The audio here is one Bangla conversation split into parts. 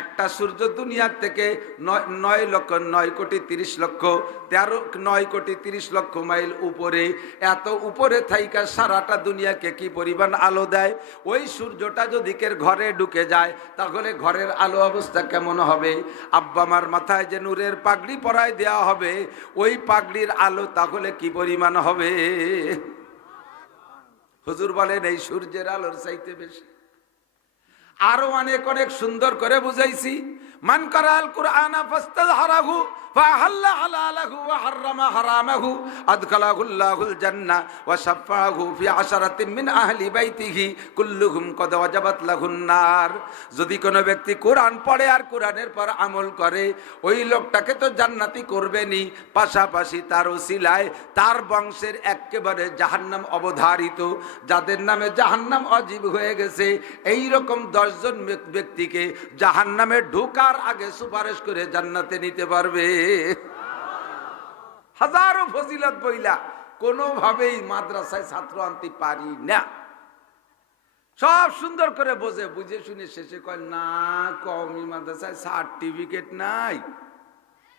একটা সূর্য দুনিয়ার থেকে 9,9,30,13,9,30,00,000 মাইল উপরে, এত উপরে থাইকা সারাটা দুনিয়াকে কি পরিমাণ আলো দেয়। ওই সূর্যটা যদি কের ঘরে ঢুকে যায় তাহলে ঘরের আলো অবস্থা কেমন হবে। আব্বা মার মাথায় যে নূরের পাগড়ি পরায় দেওয়া হবে, ওই পাগড়ির আলো তাহলে কি পরিমাণ হবে। হুজুর বলেন এই সূর্যের আলোর চাইতে বেশি। আরো অনেক অনেক সুন্দর করে বুঝাইছি। মান কারাল কুরআনা ফাস্তাযহারাহু ফাহাল্লা হালালাহু ওয়া হাররামা হারামাহু আদখালাহুল্লাহুল জান্নাহ ওয়া শাফাআহু ফি আশরাতিন মিন আহলি বাইতিহি কুল্লুহুম কদ ওয়াজাবাত লাহুন নার। যদি কোনো ব্যক্তি কোরআন পড়ে আর কোরআনের পর আমল করে, ওই লোকটাকে তো জান্নাতি করবেনই, পাশাপাশি তার ওসিলায় তার বংশের একেবারে জাহান্নাম অবধারিত, যাদের নামে জাহান্নাম অজীব হয়ে গেছে, এই রকম 10 জন ব্যক্তিকে জাহান্নামে ঢোকার আগে সুপারিশ করে জান্নাতে নিতে পারবে। হাজারো ফজিলত বইলা কোনোভাবেই মাদ্রাসায় ছাত্র আনতে পারি না। সব সুন্দর করে বুঝে শুনে শেষে কয় না, কওমি মাদ্রাসায় সার্টিফিকেট নাই,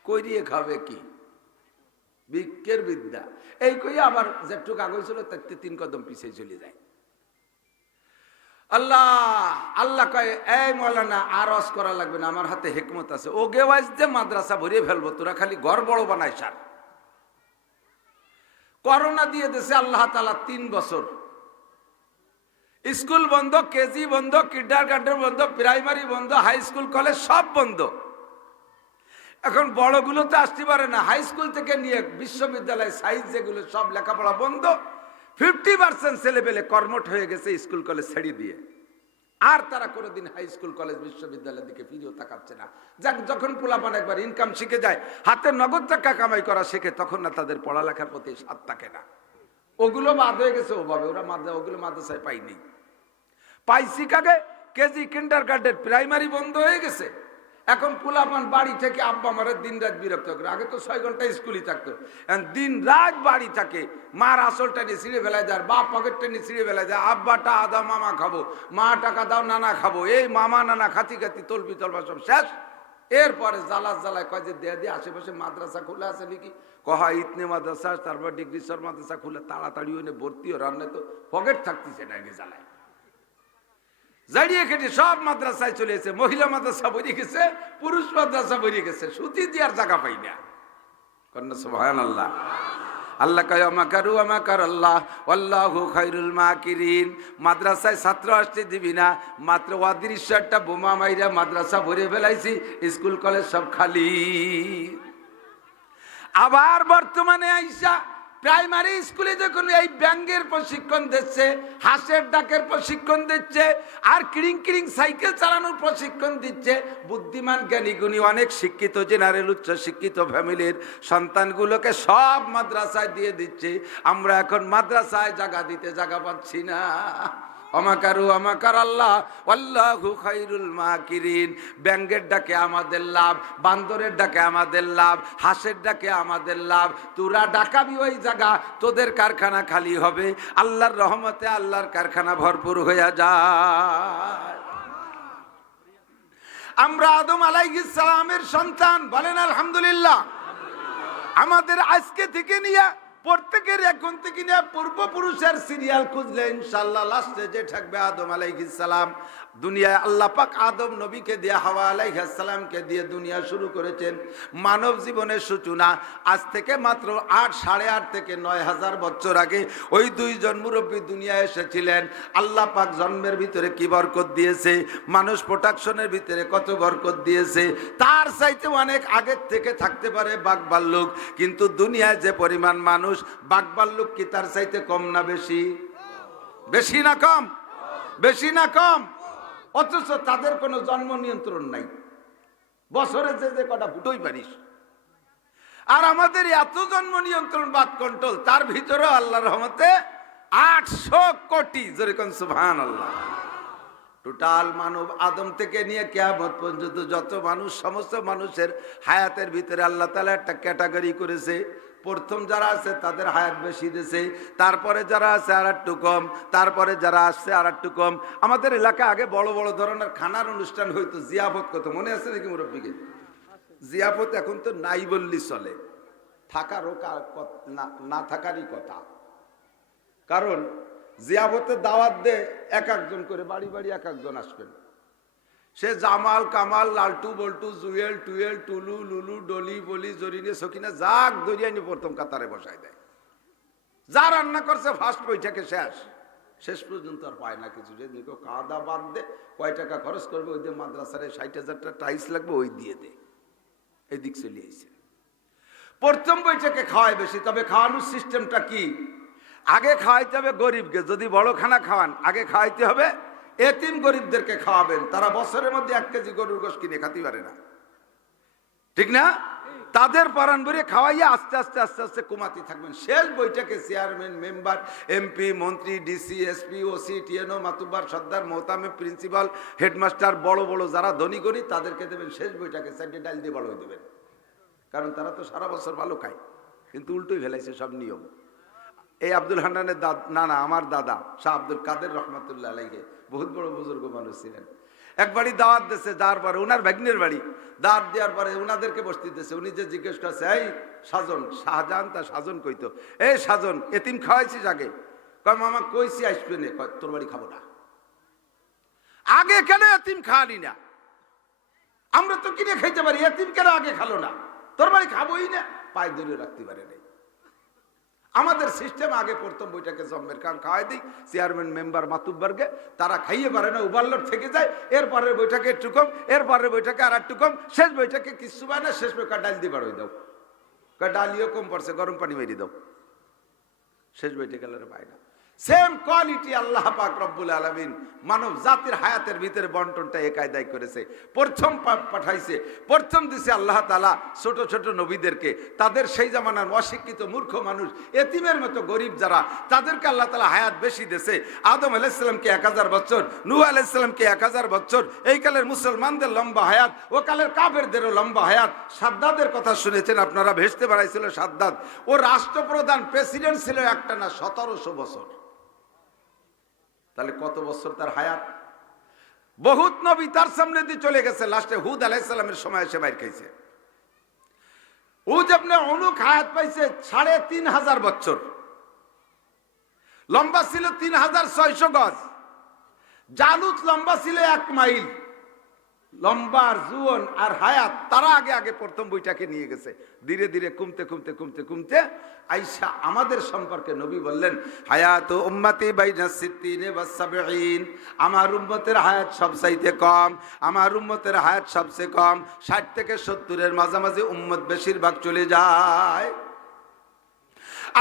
কইরিয়ে খাবে কি, ভিক্ষের বিদ্যা। এই কই আবার যেটু কাগজ ছিল তার 3 কদম পিছিয়ে চলে যায়। আল্লাহ আল্লাহ কয় এই মৌলানা আরজ করা লাগবে না, আমার হাতে হিকমত আছে। ও গেওয়াজ দিয়ে মাদ্রাসা ভরিয়ে ফেলবো, তোরা খালি ঘর বড় বানাই সার। করোনা দিয়ে দেশে আল্লাহ তাআলা 3 বছর স্কুল বন্ধ, কেজি বন্ধ, কিন্ডারগার্টেন বন্ধ, প্রাইমারি বন্ধ, হাই স্কুল কলেজ সব বন্ধ। এখন বড়গুলো তো আসতে পারে না, হাই স্কুল থেকে নিয়ে বিশ্ববিদ্যালয় সাইজ যেগুলো সব লেখাপড়া বন্ধ। 50% ছেলেপেলে কর্মঠ হয়ে গেছে স্কুল কলেজ ছেড়ে দিয়ে, আর তারা কোনোদিন হাই স্কুল কলেজ বিশ্ববিদ্যালয়ের দিকে ফিরেও তাকাচ্ছে না। যাক, যখন পোলাপান একবার ইনকাম শিখে যায়, হাতে নগদ টাকা কামাই করা শেখে, তখন না তাদের পড়ালেখার প্রতি স্বাদ থাকে না। ওগুলো বাদ হয়ে গেছে ওভাবে, ওগুলো মাদ্রাসায় পাইনি। পাইছি কাগে, কেজি কিন্ডারগার্টেন প্রাইমারি বন্ধ হয়ে গেছে। এখন পোলাপান বাড়ি থেকে আব্বা মারা দিন রাত বিরক্ত করে। আগে তো 6 ঘন্টা স্কুলই থাকতো, দিন রাত বাড়ি থাকে। মার আসলটা নিয়ে ছিঁড়ে ফেলা যায়, বাপ পকেটটা নিয়ে ছিঁড়ে ফেলা যায়। আব্বাটা আদা মামা খাবো, মা টাকা দাও নানা খাবো, এই মামা নানা খাতি খাতি তলবি তলবা সব শেষ। এরপরে জ্বালায় কয় যে দিয়ে আশেপাশে মাদ্রাসা খোলা আছে নাকি, কহা ইতনে মাদ্রাসা, তারপর ডিগ্রি সর মাদ্রাসা খুলে তাড়াতাড়ি ওনে ভর্তি ও রান্না, তো পকেট থাকতেছে না জ্বালায়। জাড়িয়ে কেটে সব মাদ্রাসায় চলে এসে, মহিলা মাদ্রাসা বেরিয়ে গেছে, পুরুষ মাদ্রাসা বেরিয়ে গেছে, সুতি দেওয়ার জায়গা পাই না। কন্যা সুবহানাল্লাহ। আল্লাহ কয় আমাকারু আমাকার আল্লাহ আল্লাহু খায়রুল মাকিরিন। মাদ্রাসায় ছাত্র আসতে দিবি না, মাত্র অদৃশ্য একটা বোমা মাইরা মাদ্রাসা ভরে ফেলাইছি, স্কুল কলেজ সব খালি। আবার বর্তমানে আইসা প্রাইমারি স্কুলে যখন এই ব্যাঙ্গের প্রশিক্ষণ দিচ্ছে, হাঁসের ডাকের প্রশিক্ষণ দিচ্ছে, আর কিরিং কিরিং সাইকেল চালানোর প্রশিক্ষণ দিচ্ছে, বুদ্ধিমান জ্ঞানী গুণী অনেক শিক্ষিত জেনারেল উচ্চ শিক্ষিত ফ্যামিলির সন্তানগুলোকে সব মাদ্রাসায় দিয়ে দিচ্ছে। আমরা এখন মাদ্রাসায় জায়গা দিতে জায়গা পাচ্ছি না। আমাকারু আমাকার আল্লাহ আল্লাহু খায়রুল মাকিরিন। ব্যাঙ্গের ডাকে আমাদের লাভ, বান্দরের ডাকে আমাদের লাভ, হাঁসের ডাকে আমাদের লাভ। তোরা ডাকাবি ওই জায়গা, তোদের কারখানা খালি হবে। আল্লাহর রহমতে আল্লাহর কারখানা ভরপুর হয়ে যায়। আমরা আদম আলাইহিস সালামের সন্তান, বলেন আলহামদুলিল্লাহ। আমাদের আজকে থেকে নিয়ে প্রত্যেকের এখন থেকে নিয়ে পূর্বপুরুষের সিরিয়াল খুঁজলে ইনশাআল্লাহ লাস্টে যে থাকবে আদম আলাইহিস সালাম। দুনিয়ায় আল্লাহ পাক আদম নবীকে দিয়ে, হাওয়া আলাইহিস সালামকে দিয়ে দুনিয়া শুরু করেছেন। মানব জীবনের সূচনা আজ থেকে মাত্র 8.5 থেকে 9,000 বছর আগে ওই 2 জন মুরব্বী দুনিয়ায় এসেছিলেন। আল্লাহ পাক জন্মের ভিতরে কি বরকত দিয়েছে, মানুষ প্রোটেকশনের ভিতরে কত বরকত দিয়েছে। তার চাইতে অনেক আগের থেকে থাকতে পারে বাঘ ভাল্লুক, কিন্তু দুনিয়ায় যে পরিমাণ মানুষ, বাঘ ভাল্লুক কি তার চাইতে কম না বেশি? বেশি না কম? বেশি না কম? অথচ তাদের কোনো জন্ম নিয়ন্ত্রণ নাই, বছরে যে কটা ফুটোই পারিস। আর আমাদের এত জন্ম নিয়ন্ত্রণ বা কন্ট্রোল, তার ভিতরে আল্লাহর রহমতে 800 কোটি, যেরকম সুবহানাল্লাহ। টোটাল মানব আদম থেকে নিয়ে কিয়ামত পর্যন্ত যত মানুষ, সমস্ত মানুষের হায়াতের ভিতরে আল্লাহ তাআলা একটা ক্যাটাগরি করেছে। প্রথম যারা আছে তাদের হায়াত বেশি দিয়েছে, তারপরে যারা আছে আর একটু কম, তারপরে যারা আসছে আর একটু কম। আমাদের এলাকা আগে বড় বড় ধরনের খানার অনুষ্ঠান হইতো, জিয়াফত কত মনে আছে নাকি মুরব্বীকে? জিয়াফত এখন তো নাই বললি চলে, থাকারও না থাকারই কথা। কারণ জিয়াফতের দাওয়াত দে এক একজন করে, বাড়ি বাড়ি এক একজন আসবেন। সে জামাল কামাল লালটু বল্টু জুয়েল টুয়েল টুলু লুলু ডলি বলি জরিনে সকিনা যাক দরিয়ানি প্রথম কাতারে বসায় দেয়। যা রান্না করছে ফার্স্ট বৈঠকে শেষ পর্যন্ত আর পায় না কিছু। যদি কেউ খাওয়া দাওয়া বাদ দে, কয় টাকা খরচ করবে, ওই দিয়ে মাদ্রাসার 60,000 টাইলস লাগবে, ওই দিয়ে দে। এই দিক চলে এসে প্রথম বৈঠকে খাওয়ায় বেশি। তবে খাওয়ানোর সিস্টেমটা কি? আগে খাওয়াইতে হবে গরিবকে, যদি বড় খানা খাওয়ান আগে খাওয়াইতে হবে এতিম গরিবদেরকে খাওয়াবেন। তারা বছরের মধ্যে 1 কেজি গরুর গোশত কিনে খাতে পারে না, ঠিক না? তাদের পরাণ ভরে খাওয়াইয়া আস্তে আস্তে আস্তে আস্তে কমাতে থাকবেন। শেষ বৈঠকে চেয়ারম্যান মেম্বার এমপি মন্ত্রী ডিসি এসপি ওসি টিএনও মাতুব্বার সর্দার মোহতামে প্রিন্সিপাল হেডমাস্টার বড় বড় যারা ধনী গরি তাদেরকে দেবেন। শেষ বৈঠকে 4 ডাল দিয়ে বড় হয়ে দেবেন, কারণ তারা তো সারা বছর ভালো খায়। কিন্তু উল্টোই ফেলাইছে সব নিয়ম। এই আব্দুল হান্নানের না আমার দাদা শাহ আব্দুল কাদের রহমতুল্লাহ আলাইহি বহুত বড় বুজুর্গ মানুষ ছিলেন। এক বাড়ি দাওয়াত দিয়েছে, যাওয়ার পরে ওনার ভাগ্নের বাড়ি দাওয়াত দেওয়ার পরে ওনাদেরকে বসতে দিতেছে। উনি যে জিজ্ঞেস করছে, এই সাজন, শাহজাহান তা সাজন কইতো, এই সাজন এতিম খাওয়াইছিস আগে? কয় মামা কইছি আসবে না। কয় তোর বাড়ি খাবো না। আগে কেন এতিম খাওয়ালি না? আমরা তো কিনে খাইতে পারি, এতিম কেন আগে খালো না? তোর বাড়ি খাবোই না। পায়ে ধরে রাখতে পারে নাই। আমাদের সিস্টেম আগে প্রথম বইটাকে জন্মের কারণ খাওয়াই দিই চেয়ারম্যান মেম্বার মাতুব্বারকে, তারা খাইয়ে পারে না, ওভারলোড থেকে যায়। এরপরের বইটাকে একটু কম, এরপরের বইটাকে আর একটু কম, শেষ বইটাকে কিছু পায় না। শেষ বইটা ডাল দিয়ে বাড়াই দাও, ডালিও কম পড়ছে, গরম পানি মেরে দাও। শেষ বইটা গেলে পায় না। সেম কোয়ালিটি আল্লাহ পাক রব্বুল আলামিন মানব জাতির হায়াতের ভিতরে বন্টনটা এই কায়দায় করেছে। প্রথম পাঠাইছে, প্রথম দিছে আল্লাহ তাআলা ছোট ছোট নবীদেরকে। তাদের সেই জামানার অশিক্ষিত মূর্খ মানুষ এতিমের মতো গরিব যারা, তাদেরকে আল্লাহ তাআলা হায়াত বেশি দিয়েছে। আদম আলাইহিস সালামকে 1000 বছর, নূহ আলাইহিস সালামকে 1000 বছর। এই কালের মুসলমানদের লম্বা হায়াত, ও কালের কাফেরদেরও লম্বা হায়াত। সাদ্দাদের কথা শুনেছেন আপনারা, ভেস্তে বেড়াইছিল সাদ্দাদ। ও রাষ্ট্রপ্রধান প্রেসিডেন্ট ছিল একটানা 1700 বছর। তাহলে কত বছর তার হায়াত? বহুত নবী তার সামনে দিয়ে চলে গেছে, লাস্টে হুদ আলাইহিস সালামের সময় এসে বাইর খাইছে। হুদ ইবনে উনুক হায়াত পাইছে 3500 বছর, লম্বা ছিল 3600 গজ। জালুত লম্বা ছিল 1 মাইল। লম্বা আর জুয়ন আর হায়াত তারা আগে আগে প্রথম বইটাকে নিয়ে গেছে। ধীরে ধীরে কমতে কমতে কমতে কমতে আইসা আমাদের সম্পর্কে নবী বললেন, হায়াত উম্মতি বাইনা 60 ওয়া 70। আমার উম্মতের হায়াত সবচাইতে কম, আমার উম্মতের হায়াত সবচেয়ে কম। 60 থেকে 70-এর মাঝামাঝি উম্মত বেশিরভাগ চলে যায়।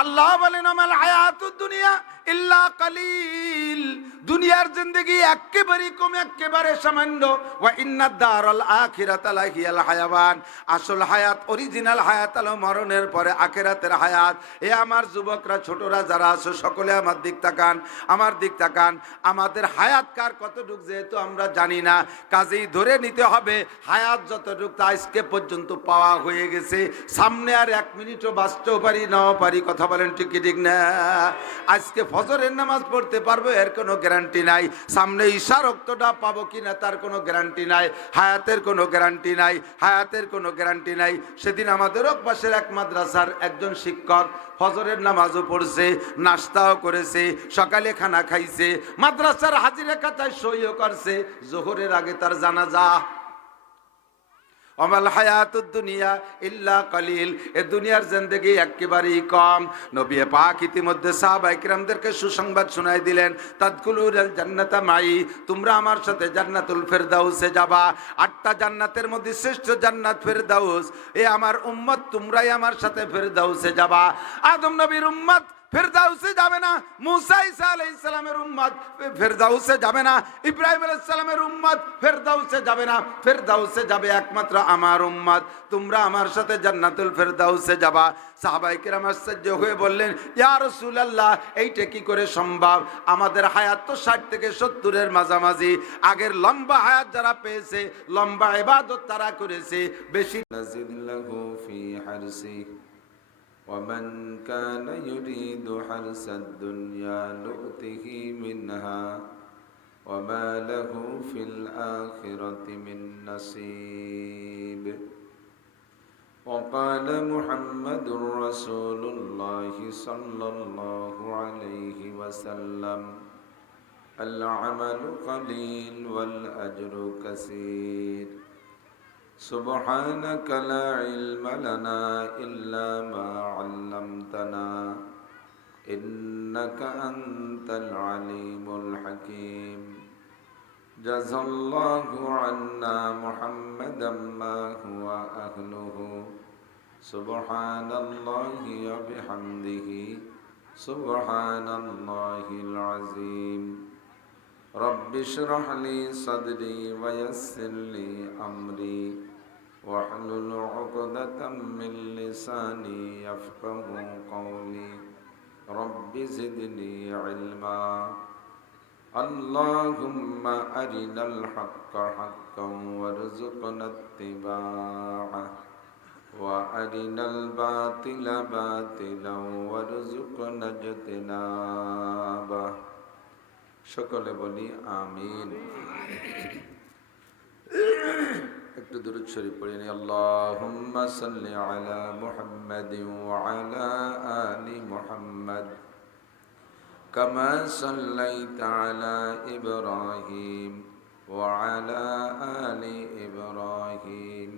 আল্লাহ বলেন, আমাল হায়াতুদ দুনিয়া ইল্লা কালিল। দুনিয়ার জিন্দেগি একেবারে কম, একেবারে সামান্য। ওয়া ইন্নাদ দারাল আখিরাতা লাহিয়াল হায়াওয়ান। আসল হায়াত, অরিজিনাল হায়াত হলো মরণের পরে আখিরাতের হায়াত। এ আমার যুবকরা, ছোটরা যারা আছো, সকলে আমার দিক তাকান, আমার দিক তাকান। আমাদের হায়াত কার কতটুক যেহেতু আমরা জানি না, কাজেই ধরে নিতে হবে হায়াত যতটুক তা আজকে পর্যন্ত পাওয়া হয়ে গেছে। সামনে আর 1 মিনিটও বাঁচতেও পারি, নাও পারি। কথা বলেন ঠিক কি ঠিক না? আজকে ফজরের নামাজ পড়তে পারবো এর কোনো গ্যারান্টি নাই। সামনে ঈশা রক্তটা পাবো কিনা তার কোনো গ্যারান্টি নাই। হায়াতের কোনো গ্যারান্টি নাই, হায়াতের কোনো গ্যারান্টি নাই। সেদিন আমাদের পাশের এক মাদ্রাসার একজন শিক্ষক ফজরের নামাজও পড়ছে, নাস্তাও করেছে, সকালে খানা খাইছে, মাদ্রাসার হাজিরা খাতায় সইও করছে। জোহরের আগে তার জানাজা। আমাল হায়াতুদ দুনিয়া ইল্লা কালিল। এ দুনিয়ার জিন্দেগি একেবারেই কম। নবী পাক ইতিমধ্যে সাহাবায়ে কিরামদেরকে সুসংবাদ শোনাই দিলেন, তাদখুলুল জান্নাতা মাই। তোমরা আমার সাথে জান্নাতুল ফেরদাউসে যাবা। 8টা জান্নাতের মধ্যে শ্রেষ্ঠ জান্নাত ফেরদাউস। এ আমার উম্মত, তোমরাই আমার সাথে ফেরদাউসে যাবা। আদম নবীর উম্মত ফেরদাউসে যাবে না, মুসা ঈসা আলাইহিস সালামের উম্মত ফেরদাউসে যাবে না, ইব্রাহিম আলাইহিস সালামের উম্মত ফেরদাউসে যাবে না। ফেরদাউসে যাবে একমাত্র আমার উম্মত। তোমরা আমার সাথে জান্নাতুল ফেরদাউসে যাবা। সাহাবায়ে কেরাম আশ্চর্য হয়ে বললেন, ইয়া রাসূলুল্লাহ, এইটা কি করে সম্ভব? আমাদের হায়াত তো 60 থেকে 70-এর মাঝামাঝি। আগের লম্বা হায়াত যারা পেয়েছে, লম্বা ইবাদত তারা করেছে, বেশি নাজিল্লাহু ফি হারসি ومن كان يريد حرث الدنيا نؤته منها وما له في الآخرة من نصيب وقال محمد رسول الله صلى الله عليه وسلم العمل قليل والأجر كثير سبحانك لا علم لنا إلا ما علمتنا إنك أنت العليم الحكيم جزى الله عنا محمدا ما هو أهله سبحان الله وبحمده سبحان الله العظيم رب اشرح لي صدري ويسر لي أمري واحلل عقدة من لساني يفقه قولي رب زدني علما اللهم أرنا الحق حقا وارزقنا اتباعه وأرنا الباطل باطلا وارزقنا اجتنابه সকলে বলি আমিন। একটু দুরূদ শরীফ পড়ে নি। আল্লাহুম্মা সাল্লি আলা মুহাম্মাদিন ওয়া আলা আলি মুহাম্মাদ কামা সাল্লাইতা আলা ইব্রাহিম ওয়া আলা আলি ইব্রাহিম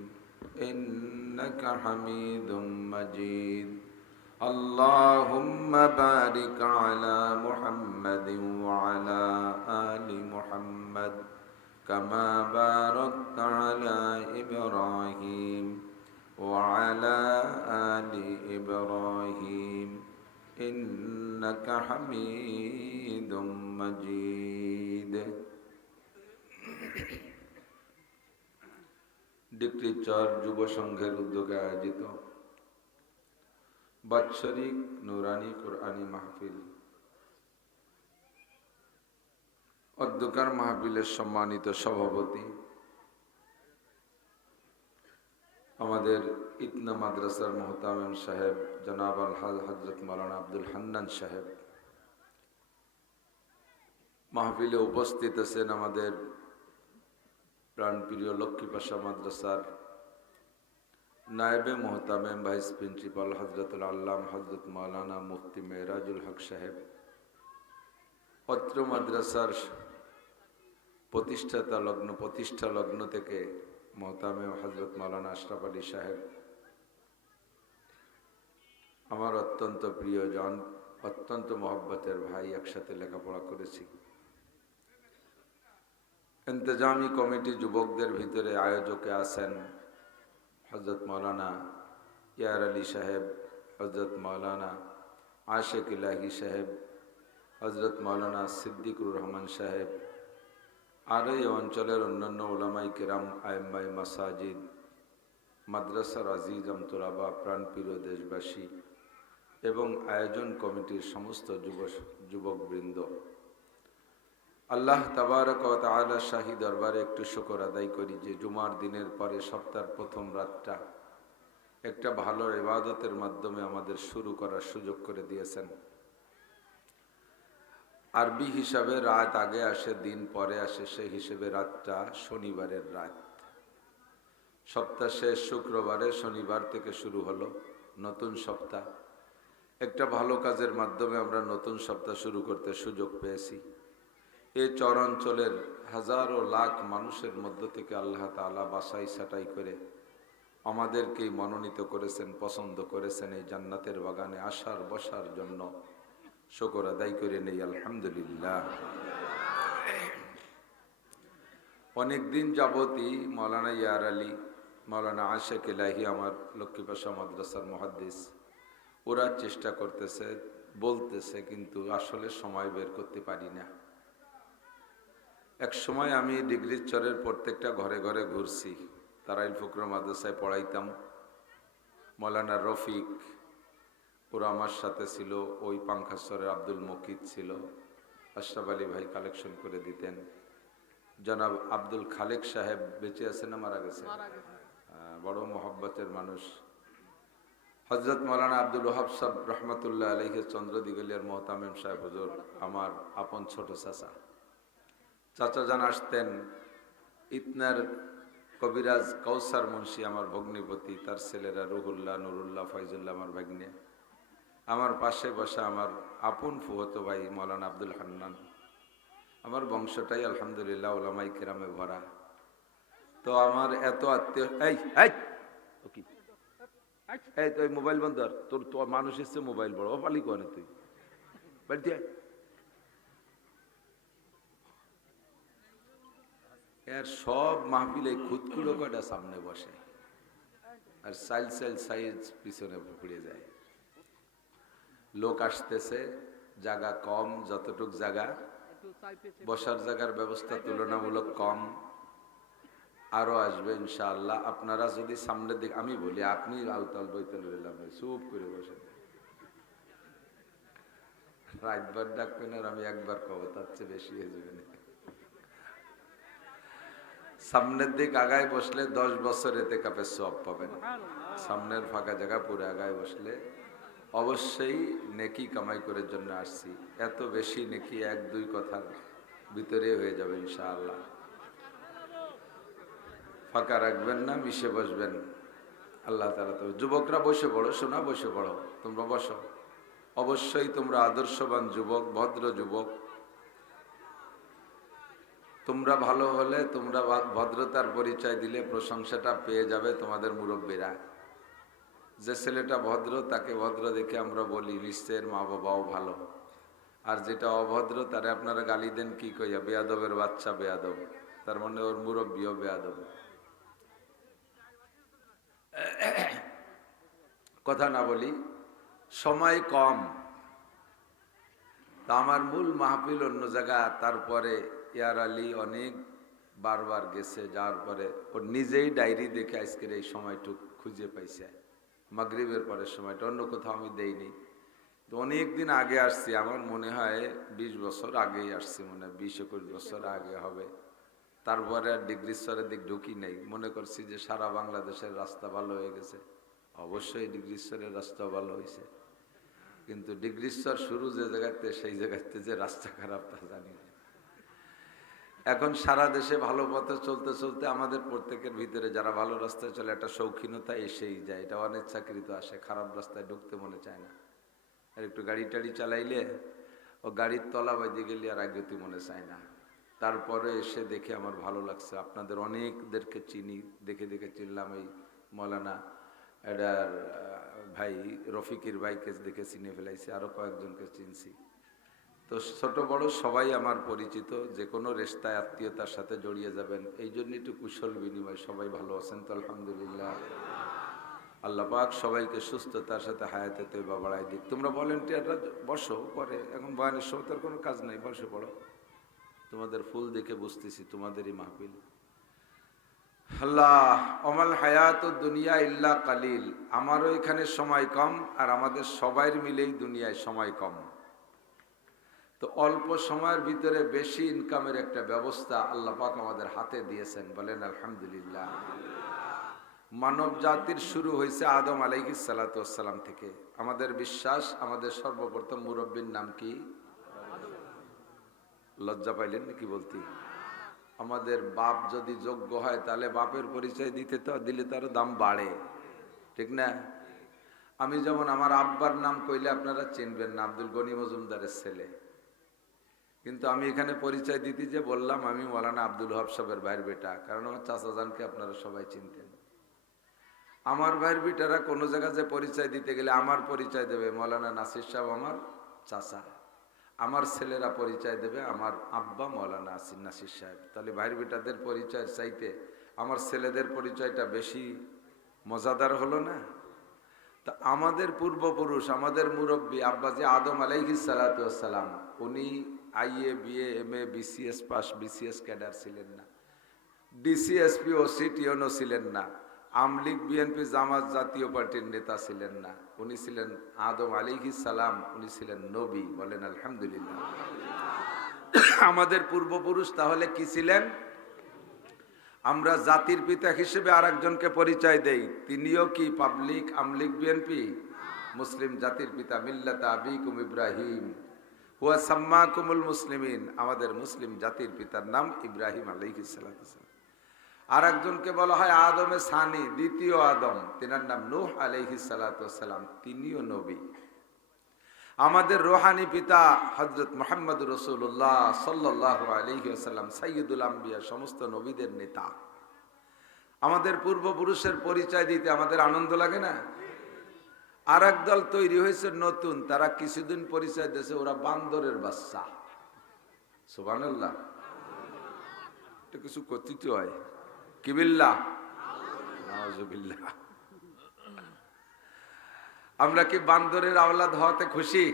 ইন্নাকা হামিদুম মাজিদ اللهم بارك على محمد وعلى آل محمد كما باركت على إبراهيم وعلى آل إبراهيم إنك حميد مجيد ডিক্রিচর যুব সংঘের উদ্যোগে আয়োজিত বাৎসরিক নুরানি কুরআনী মাহফিল, অধ্যকার মাহফিলের সম্মানিত সভাপতি আমাদের ইতনা মাদ্রাসার মোহতামিম সাহেব জনাব আল হযরত মাওলানা আব্দুল হান্নান সাহেব, মাহফিলে উপস্থিত আছেন আমাদের প্রাণপ্রিয় লক্ষ্মীপাশা মাদ্রাসার নায়েবে মোহতামিম ভাইস প্রিন্সিপাল হযরতুল আল্লাম হযরত মাওলানা মুফতি মেহরাজুল হক সাহেব, অত্র মাদ্রাসার প্রতিষ্ঠা লগ্ন থেকে মোহতামিম হযরত মাওলানা আশরাফ আলী সাহেব, আমার অত্যন্ত প্রিয়জন, অত্যন্ত মহব্বতের ভাই, একসাথে লেখাপড়া করেছি। ইন্তজামি কমিটি যুবকদের ভিতরে আয়োজকে আছেন হযরত মাওলানা ইয়ার আলী সাহেব, হযরত মাওলানা আশিক ইলাহি সাহেব, হযরত মাওলানা সিদ্দিকুর রহমান সাহেব, আর এই অঞ্চলের অন্যান্য উলামায়ে কেরাম, আইম্মায়ে মাসাজিদ, মাদ্রাসার আজিজ আমতুরাবা, প্রাণপ্রিয় দেশবাসী এবং আয়োজন কমিটির সমস্ত যুবকবৃন্দ, আল্লাহ তাবারক ওয়া তাআলা শাহী দরবারে একটু শুকর আদায় করি যে জুমার দিনের পরে সপ্তাহের প্রথম রাতটা একটা ভালো ইবাদতের মাধ্যমে আমাদের শুরু করার সুযোগ করে দিয়েছেন। আরবি হিসাবে রাত আগে আসে, দিন পরে আসে, সেই হিসেবে রাতটা শনিবারের রাত। সপ্তাহ শেষ শুক্রবারে, শনিবার থেকে শুরু হলো নতুন সপ্তাহ। একটা ভালো কাজের মাধ্যমে আমরা নতুন সপ্তাহ শুরু করতে সুযোগ পেয়েছি। এই চরাঞ্চলের হাজারো লাখ মানুষের মধ্য থেকে আল্লাহ তাআলা বাছাই ছাঁটাই করে আমাদেরকেই মনোনীত করেছেন, পছন্দ করেছেন এই জান্নাতের বাগানে আসার বসার জন্য। শুকর আদায় করে নেই আলহামদুলিল্লাহ। অনেকদিন যাবতই মাওলানা ইয়ার আলী, মাওলানা আশিক ইলাহি, আমার লক্ষ্মীপাশা মাদ্রাসার মুহাদ্দিস, ওরা চেষ্টা করতেছে, বলতেছে, কিন্তু আসলে সময় বের করতে পারি না। এক সময় আমি ডিগ্রির চরের প্রত্যেকটা ঘরে ঘরে ঘুরছি, তারাইল ফুকরা মাদ্রাসায় পড়াইতাম। মৌলানা রফিক ওরা আমার সাথে ছিল, ওই পাংখাশ্বরের আব্দুল মকিদ ছিল, আশরাফ আলী ভাই কালেকশন করে দিতেন। জনাব আব্দুল খালেক সাহেব বেঁচে আছেন না মারা গেছে? বড় মহব্বতের মানুষ। হযরত মাওলানা আব্দুল ওয়াহাব সাহেব রহমতুল্লাহ আলাইহি চন্দ্রদিগলিয়ার মোহতামিম সাহেব হুজুর আমার আপন ছোট চাচা। চাচা যান আসতেন ইতনার কবিরাজ কৌসার মুন্সি আমার ভগ্নিপতি, তার ছেলেরা রুহুল্লাহ, নুরুল্লাহ, ফয়জুল্লাহ আমার ভাগ্নে। আমার পাশে বসা আমার আপন ফুফতো ভাই মাওলানা আব্দুল হান্নান। আমার বংশটাই আলহামদুলিল্লাহ উলামায়ে কেরামে ভরা। তো আমার এত আত্মীয়, এই এই তুই মোবাইল বন্ধ কর, তোর তো মানুষ এসছে মোবাইল বড় ও পালি করে তুই বাড়িতে। এর সব মাহফিলে খুদকুড়ো কয়টা সামনে বসে আর সাইজ পিছনে পড়ে যায়। লোক আসতেছে, জায়গা কম, যতটুক জায়গা বসার জায়গার ব্যবস্থা তুলনামূলক কম, আরো আসবে ইনশাআল্লাহ। আপনারা যদি সামনের দিকে, আমি বলি আপনি আউতাল বৈতাল বেলাম চুপ করে বসেন, রাতবার ডাকবেন আর আমি একবার কব, তার চেয়ে বেশি হয়ে যাবে না। সামনের দিক আগায় বসলে 10 বছর এতে কাপের সওয়াব পাবেন। সামনের ফাঁকা জায়গা পুরো আগায় বসলে অবশ্যই নেকি কামাই করার জন্য আসছি। এত বেশি নেকি 1-2 কথার ভিতরে হয়ে যাবে ইনশাআল্লাহ। ফাঁকা রাখবেন না, মিশে বসবেন। আল্লাহ তাআলা তো যুবকরা বসে পড়ো, শোনা বসে পড়ো, তোমরা বসো। অবশ্যই তোমরা আদর্শবান যুবক, ভদ্র যুবক। তোমরা ভালো হলে, তোমরা ভদ্রতার পরিচয় দিলে প্রশংসাটা পেয়ে যাবে তোমাদের মুরব্বীরা। যে ছেলেটা ভদ্র তাকে ভদ্র দেখে আমরা বলি নিশ্চয়ের মা বাবাও ভালো। আর যেটা অভদ্র তারে আপনারা গালি দেন কি কইয়া, বেয়াদবের বাচ্চা বেয়াদব, তার মানে ওর মুরব্বীও বেয়াদব। কথা না বলি, সময় কম। তা আমার মূল মাহফিল অন্য জায়গা। তারপরে ইয়ার আলী অনেক বারবার গেছে, যাওয়ার পরে ওর নিজেই ডায়েরি দেখে আজকের এই সময়টুক খুঁজে পাইছে। মাগরিবের পরের সময়টা অন্য কোথাও আমি দেইনি। তো অনেক দিন আগে আসছি, আমার মনে হয় 20 বছর আগেই আসছি, মনে হয় 20-21 বছর আগে হবে। তারপরে আর ডিগ্রিশ্বরের দিক ঢুকি নেই। মনে করছি যে সারা বাংলাদেশের রাস্তা ভালো হয়ে গেছে। অবশ্যই ডিগ্রিশ্বরের রাস্তা ভালো হয়েছে, কিন্তু ডিগ্রিশ্বর শুরু যে জায়গাতে, সেই জায়গাতে যে রাস্তা খারাপ তা জানি না। এখন সারা দেশে ভালো পথে চলতে চলতে আমাদের প্রত্যেকের ভিতরে যারা ভালো রাস্তায় চলে একটা শৌখিনতা এসেই যায়। এটা অনিচ্ছাকৃত আসে, খারাপ রাস্তায় ঢুকতে মনে চায় না। আর একটু গাড়ি টাড়ি চালাইলে ও গাড়ির তলা বাজে গেলে আর আগে মনে চায় না। তারপরে এসে দেখে আমার ভালো লাগছে, আপনাদের অনেকদেরকে চিনি, দেখে দেখে চিনলাম। এই মৌলানা এটার ভাই রফিকের ভাইকে দেখে চিনে ফেলাইছি, আরো কয়েকজনকে চিনছি। তো ছোট বড় সবাই আমার পরিচিত। যে কোনো রেশতায় আত্মীয়তার সাথে জড়িয়ে যাবেন, এই জন্য একটু কুশল বিনিময়। সবাই ভালো আছেন তো আলহামদুলিল্লাহ। আল্লাহ পাক সবাইকে সুস্থতার সাথে হায়াতে তৈবা বাড়াই দিক। তোমরা ভলেন্টিয়াররা বসো, পরে এখন বয়ানের সময় তার কোনো কাজ নাই, বসে পড়ো। তোমাদের ফুল দেখে বুঝতেছি তোমাদেরই মাহফিল। আল্লাহ অমাল হায়াতুদ দুনিয়া ইল্লা কালিল। আমারও এখানে সময় কম, আর আমাদের সবাইর মিলেই দুনিয়ায় সময় কম। তো অল্প সময়ের ভিতরে বেশি ইনকামের একটা ব্যবস্থা আল্লাহ পাক আমাদের হাতে দিয়েছেন, বলেন আলহামদুলিল্লাহ। মানব জাতির শুরু হয়েছে আদম আলাইহিস সালাতু ওয়াস সালাম থেকে। আমাদের বিশ্বাস, আমাদের সর্বপ্রথম মুরব্বীর নাম কি? লজ্জা পাইলেন নাকি বলতে? আমাদের বাপ যদি যোগ্য হয় তাহলে বাপের পরিচয় দিলে তার দাম বাড়ে, ঠিক না? আমি যেমন আমার আব্বার নাম কইলে আপনারা চিনবেন না, আব্দুল গনি মজুমদারের ছেলে। কিন্তু আমি এখানে পরিচয় দিতে যে বললাম আমি মৌলানা আব্দুল ওয়াহাব সাহেবের ভাইয়ের বেটা, কারণ আমার চাচা জানকে আপনারা সবাই চিনতেন। আমার ভাইয়ের বেটারা কোনো জায়গায় যে পরিচয় দিতে গেলে আমার পরিচয় দেবে মৌলানা নাসির সাহেব আমার চাচা, আমার ছেলেরা পরিচয় দেবে আমার আব্বা মৌলানা নাসির সাহেব। তাহলে ভাইয়ের বেটাদের পরিচয়ের চাইতে আমার ছেলেদের পরিচয়টা বেশি মজাদার হলো না? তা আমাদের পূর্বপুরুষ, আমাদের মুরব্বী আব্বাজি আদম আলাইহিস সালাতু ওয়াস সালাম, উনি IA BA MA BCS pass, BCS cadre ছিলেন না, ডিসিএসপি ও সিটিওনও ছিলেন না, আমলিগ বিএনপি জামাত জাতীয় পার্টির নেতা ছিলেন না। উনি ছিলেন আদম আলাইহিস সালাম, উনি ছিলেন নবী, বলেন আলহামদুলিল্লাহ। আমাদের পূর্বপুরুষ তাহলে কি ছিলেন? আমরা জাতির পিতা হিসেবে আর একজনকে পরিচয় দেই, তিনিও কি পাবলিক আমলিক বিএনপি? মুসলিম জাতির পিতা মিল্লাতা আবিকুম ইব্রাহিম হুয়া সাম্মাকুমুল মুসলিমিন, আমাদের মুসলিম জাতির পিতার নাম ইব্রাহিম আলাইহিস সালাতু। আর একজনকে বলা হয় আদমে সানি, দ্বিতীয় আদম, তিনার নাম নূহ আলাইহিস সালাতু ওয়াসসালাম, তিনিও নবী। আমাদের রোহানি পিতা হযরত মুহাম্মদুর রাসূলুল্লাহ সাল্লাল্লাহু আলাইহি ওয়াসাল্লাম সাইয়্যিদুল আম্বিয়া, সমস্ত নবীদের নেতা। আমাদের পূর্বপুরুষের পরিচয় দিতে আমাদের আনন্দ লাগে না? আর এক দল তৈরি হয়েছে নতুন, তারা কিছুদিন পরিচয় দিয়েছে ওরা বান্দরের বাচ্চা। সুবহানাল্লাহ, এটা কিছু কথিত হয় কি বিল্লাহ, নাউযুবিল্লাহ। আমরা কি বান্দরের আওলাদ হওয়াতে খুশি?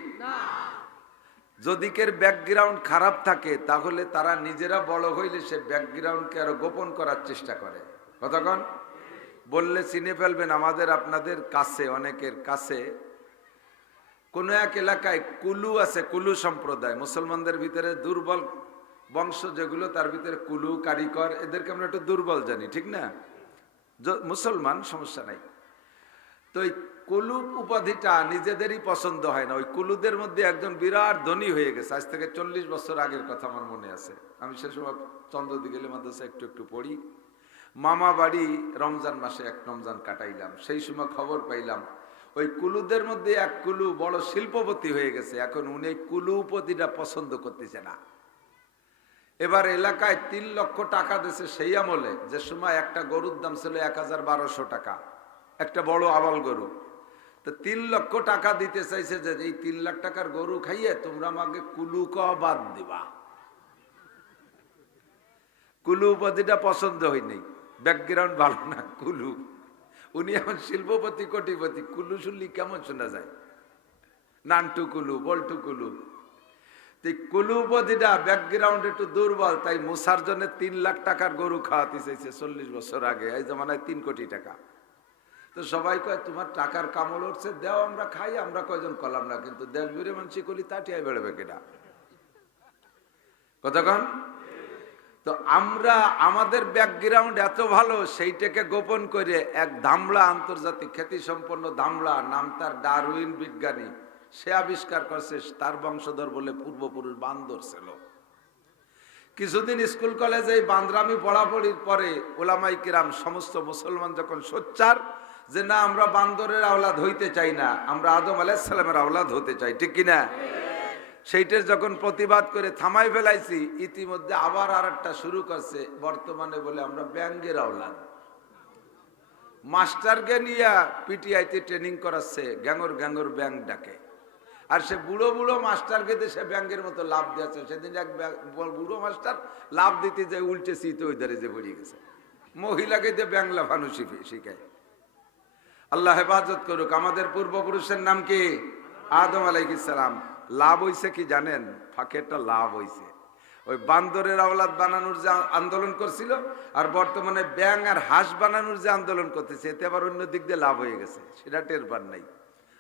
যদি কের ব্যাকগ্রাউন্ড খারাপ থাকে তাহলে তারা নিজেরা বড় হইলে সে ব্যাকগ্রাউন্ডকে আরো গোপন করার চেষ্টা করে। কতক্ষণ বললে চিনে ফেলবেন। আমাদের আপনাদের কাছে, অনেকের কাছে কোন এক এলাকায় কুলু আছে, কুলু সম্প্রদায়, মুসলমানদের ভিতরে দুর্বল বংশ যেগুলো, তার ভিতরে কুলু, কারিকর, এদেরকে আমরা একটু দুর্বল জানি, ঠিক না? মুসলমান সমস্যা নাই। তো ওই কুলু উপাধিটা নিজেদেরই পছন্দ হয় না। ওই কুলুদের মধ্যে একজন বিরাট ধনী হয়ে গেছে, আজ থেকে 40 বছর আগের কথা আমার মনে আছে। আমি সে সময় চন্দ্রদি গেলে মাদ্রাসা একটু একটু পড়ি। মামা বাড়ি রমজান মাসে এক রমজান কাটাইলাম, সেই সময় খবর পাইলাম ওই কুলুদের মধ্যে এক কুলু বড় শিল্পপতি হয়ে গেছে। এখন উনি কুলু উপাধিটা পছন্দ করতেছে না। এবার এলাকায় 3 লক্ষ টাকা দিয়েছে সেই আমলে, যে সময় একটা গরুর দাম ছিল 1012 টাকা, একটা বড় আবাল গরু। তো 3 লক্ষ টাকা দিতে চাইছে যে এই 3 লাখ টাকার গরু খাইয়ে তোমরা আমাকে কুলু বাদ দিবা। কুলু উপাধিটা পছন্দ হয়নি, ব্যাকগ্রাউন্ড ভালো না কুলু। উনি এখন শিল্পপতি, কোটিপতি, কুলু শুনলি কেমন শোনা যায়? নানটু কুলু, বল্টু কুলু। কুলু উপাধিটা ব্যাকগ্রাউন্ড একটু দুর্বল, তাই মুসার জন্য 3 লাখ টাকার গরু খাওয়াতে চাইছে 40 বছর আগে। এই জমানায় 3 কোটি টাকা। তো সবাই কয় তোমার টাকার কামড় উঠছে, দেও আমরা খাই। আমরা কয়জন কলাম না, কিন্তু দেশ বিরে মানসি করি তাটিয়াই বেড়াবে কেটা। কতক্ষণ? তো আমরা আমাদের ব্যাকগ্রাউন্ড এত ভালো, সেইটাকে গোপন করে এক ধামলা, আন্তর্জাতিক খ্যাতি সম্পন্ন ধামলা, নাম তার ডারউইন বিজ্ঞানী, সে আবিষ্কার করছে তার বংশধর বলে পূর্বপুরুষ বান্দর ছিল। কিছুদিন স্কুল কলেজে বান্দরামি পড়াপড়ির পরে ওলামাই কিরাম সমস্ত মুসলমান যখন সোচ্চার যে না আমরা বান্দরের আওলাদ হইতে চাই না, আমরা আদম আলাইহিস সালামের আওলাদ হতে চাই, ঠিক কিনা? সেইটার যখন প্রতিবাদ করে থামাই ফেলাইছি, ইতিমধ্যে আবার আর একটা শুরু করছে বর্তমানে, বলে আমরা ব্যাঙ্গের আওলাদ। মাস্টারকে নিয়ে পিটিআইতে ট্রেনিং করাচ্ছে, গ্যাঙ্গর গ্যাঙ্গর ব্যাঙ্গ ডাকে। আর সে বুড়ো বুড়ো মাস্টারকে সে ব্যাঙ্গের মতো লাভ দিয়েছে। সেদিন এক বুড়ো মাস্টার লাভ দিতে যায়, উল্টে শীত ওই ধারে যে পড়ে গেছে। মহিলাকে দিয়ে ব্যাঙ্গ লাফানো শিখায়। আল্লাহ হেফাজত করুক। আমাদের পূর্বপুরুষের নাম কি? আদম আলাইহিস সালাম। লাভ হইছে কি জানেন? ফাঁকেরটা লাভ হইছে। ওই বান্দরের আওলাদ বানানোর যে আন্দোলন করছিল, আর বর্তমানে ব্যাঙ আর হাঁস বানানোর যে আন্দোলন করতেছে, এতে আবার অন্য দিক দিয়ে লাভ হয়ে গেছে, সেটা টের পান নাই।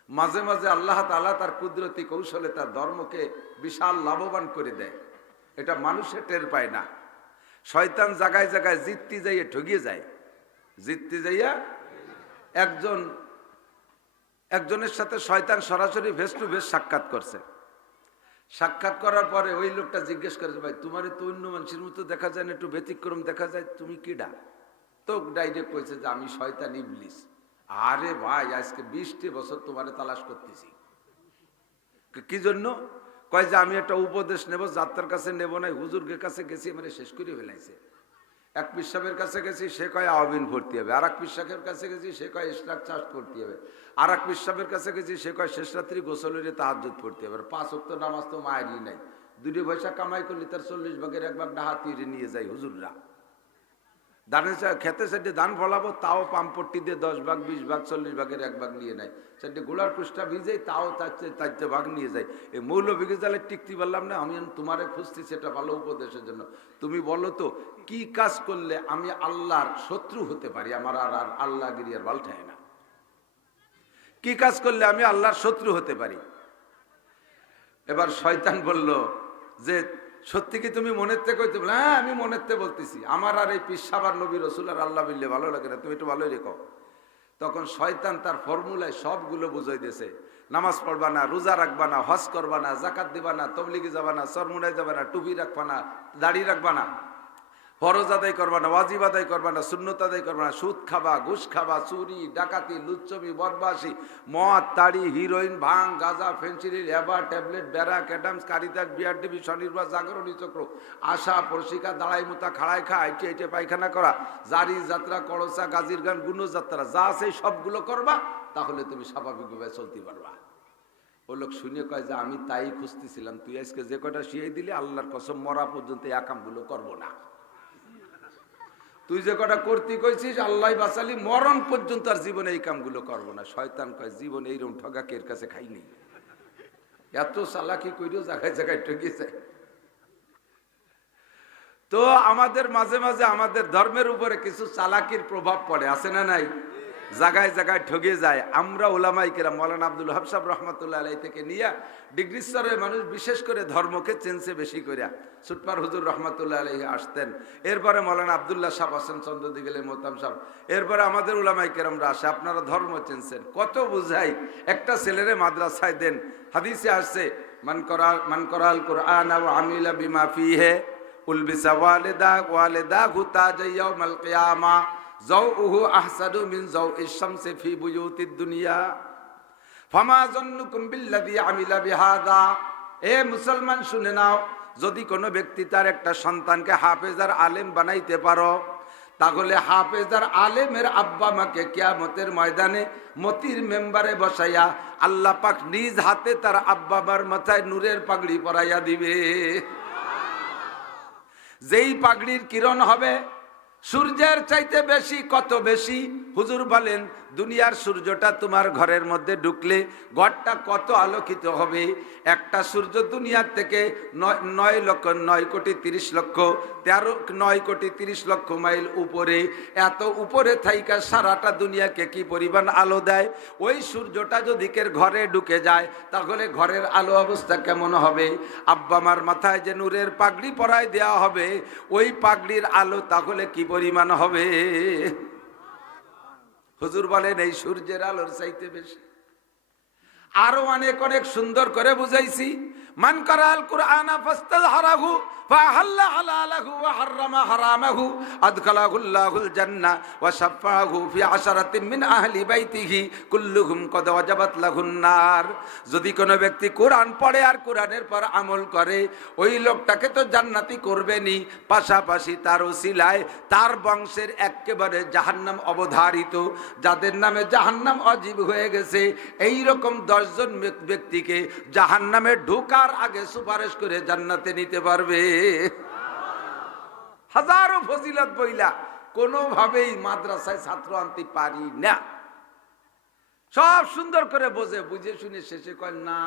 মাঝে মাঝে আল্লাহ তাআলা তার কুদরতি কৌশলে তার ধর্মকে বিশাল লাভবান করে দেয়, এটা মানুষে টের পায় না। শয়তান জায়গায় জায়গায় জিততে যাইয়া ঠগিয়ে যায়। জিততে যাইয়া একজনের সাথে শয়তান সরাসরি ফেস টু ফেস সাক্ষাৎ করছে। সাক্ষাৎ করার পরে ওই লোকটা জিজ্ঞেস করেছে, ভাই তোমার তো অন্য মানুষের মতো দেখা যায় না, একটু ব্যতিক্রম দেখা যায়, তুমি কিডা? তো ডাইরেক্ট কইছে যে আমি শয়তান ইবলিস। আরে ভাই আজকে 20টি বছর তোমারে তালাশ করতেছি। কি জন্য? কয় যে আমি একটা উপদেশ নেব, যাত্রার কাছে নেব না, হুজুরের কাছে গেছি, মানে শেষ করে ফেলাইছে। এক পিসাবের কাছে গেছি, সে কয় আওয়াবিন ভর্তি হবে। আর এক পিসাবের কাছে গেছি, সে কয় স্ট্রাকচার ভর্তি হবে। আর এক পিসাবের কাছে গেছি, সে কয় শেষ রাত্রি গোসলের তাহাজ্জুদ পড়তে হবে। 5 ওয়াক্ত নামাজ তো মায়েরই নাই। 2 পয়সা কামাই করলে তার 40 ভাগের 1 ভাগ ডাহাতিরে নিয়ে যায় হুজুররা। ধানের খেতে সেটি ধান ফলাবো, তাও পাম্পট্টি দিয়ে 10 ভাগ 20 ভাগ 40 ভাগের 1 ভাগ নিয়ে নেয়। সেটি গোলার কুষ্টা ভিজে, তাও তাইতে ভাগ নিয়ে যায়। এই মৌল বিঘে জালে টিকতে পারলাম না, আমি তোমারে খুঁজছি সেটা ভালো উপদেশের জন্য। তুমি বলো তো কি কাজ করলে আমি আল্লাহর শত্রু হতে পারি? আমার আর আল্লাহগিরি আর পাল্টায় না। কি কাজ করলে আমি আল্লাহর শত্রু হতে পারি? এবার শয়তান বলল যে সত্যি কি তুমি মনের থেকে কইতে বলে? হ্যাঁ আমি মনের থেকে বলতেছি, আমার আর এই পীর সাহেব আর নবী রসুল আর আল্লাহ বিল্লে ভালো লাগে না, তুমি একটু ভালোই রেখো। তখন শয়তান তার ফর্মুলায় সবগুলো বুঝাই দিয়েছে, নামাজ পড়বা না, রোজা রাখবা না, হজ করবা না, জাকাত দিবা না, তবলিগে যাবা না, সরমুনায় যাবা না, টুপি রাখবা না, দাড়ি রাখবা না, ফরজ আদায় করবা না, ওয়াজিব আদায় করবা না, সুন্নত আদায় করবা না, সুদ খাবা, ঘুষ খাবা, চুরি ডাকাতি লুচ্চমি বদমাশি, মদ তাড়ি হিরোইন ভাং গাঁজা ফেন্সিডিল হেবা ট্যাবলেট ব্যারাক অ্যাডামস কারিতাস বিআরডিবি স্বনির্ভর জাগরণী চক্র আশা পরশিকা দাঁড়াই মুতা খাড়াই খা আইটে আইটে পায়খানা করা জারি যাত্রা করসা গাজীর গান গুণযাত্রা যা আছে সবগুলো করবা, তাহলে তুমি স্বাভাবিকভাবে চলতে পারবা। ও লোক শুনে কয় যে আমি তাই খুঁজতেছিলাম, তুই আজকে যে কয়টা শিখিয়ে দিলি আল্লাহর কসম মরা পর্যন্ত এই কামগুলো করবো না। তুই যে কটা করতে কইছিস আল্লাহ বাঁচালি, মরণ পর্যন্ত আর জীবনে এই কামগুলো করবো না। শয়তান কয় জীবন এইরকম ঠগাকে এর কাছে খাইনি, এত চালাকি কইরেও জায়গায় জায়গায় ঠকে যায়। তো আমাদের মাঝে মাঝে আমাদের ধর্মের উপরে কিছু চালাকির প্রভাব পড়ে, আছে না নাই? জায়গায় জায়গায় ঠগে যায়। আমরা ওলামাই কেরাম মৌলানা আব্দুল ওয়াহাব সাহেব রহমতুল্লাহ আলাইহি থেকে নিয়ে ডিগ্রি স্তরের মানুষ বিশেষ করে ধর্মকে চেনছে বেশি করে, সুটপার হুজুর রহমতুল্লাহ আলাইহি আসতেন, এরপরে মৌলানা আবদুল্লাহ সাহেব আসেন চন্দ্রদিগেলের মোহতাম সাহেব, এরপরে আমাদের ওলামাই কেরামরা আসে। আপনারা ধর্ম চেনছেন, কত বুঝাই, একটা ছেলেরে মাদ্রাসায় দেন, হাদিসে আসছে মান করাল কুরআন ওয়া আমিলা বিমা ফিহি উলবিসা ওয়ালিদাহু তাজা ইয়াউমাল কিয়ামা যাউহু আহসানু মিন যাউইশ শামসি ফি বুয়ুতিদ দুনিয়া ফামা যান্নুকুম বিল্লাযী আমিলা বিহাযা। এ মুসলমান শুনে নাও, যদি কোনো ব্যক্তি তার একটা সন্তানকে হাফেজ আর আলেম বানাইতে পারো, তাহলে হাফেজ আর আলেমের আব্বা মাকে কিয়ামতের ময়দানে মতির মেম্বারে বসাইয়া আল্লাহ পাক নিজ হাতে তার আব্বা মার মাথায় নূরের পাগড়ি পরাইয়া দিবে। যেই পাগড়ির কিরণ হবে সূর্যের চাইতে বেশি, কত বেশি? হুজুর বলেন দুনিয়ার সূর্যটা তোমার ঘরের মধ্যে ঢুকলে ঘরটা কত আলোকিত হবে। একটা সূর্য দুনিয়ার থেকে 9,30,13,13 মাইল উপরে, এত উপরে থাইকা সারাটা দুনিয়াকে কি পরিমাণ আলো দেয়। ওই সূর্যটা যদি কের ঘরে ঢুকে যায় তাহলে ঘরের আলো অবস্থা কেমন হবে? আব্বা মার মাথায় যে নূরের পাগড়ি পরায় দেওয়া হবে, ওই পাগড়ির আলো তাহলে কি পরিমাণ হবে? হুজুর বলেন এই সূর্যের আলোর চাইতে বেশি। আরো অনেক অনেক সুন্দর করে বুঝাইছি। মান কারাল কুরআনা ফাস্তাযহারাহু ফাহাল্লা হালালাহু ওয়া হারামা হারামাহু আদখালাহুল্লাহুল জান্নাহ ওয়া শাফাআহু ফি আশারাতিন মিন আহলি বাইতিহি কুল্লুহুম কদ ওয়াজাবাত লাহুন নার। যদি কোনো ব্যক্তি কোরআন পড়ে আর কোরআনের পর আমল করে, ওই লোকটাকে তো জান্নাতি করবেনই, পাশাপাশি তার ওসিলায় তার বংশের একেবারে জাহান্নাম অবধারিত, যাদের নামে জাহান্নাম অজীব হয়ে গেছে, এই রকম 10 জন ব্যক্তিকে জাহান্নামে ঢোকার আগে সুপারিশ করে জান্নাতে নিতে পারবে। হাজারো ফজিলত বইলা কোনোভাবেই মাদ্রাসায় ছাত্র আনতে পারি না। সব সুন্দর করে বুঝে শুনে শেষে কয় না,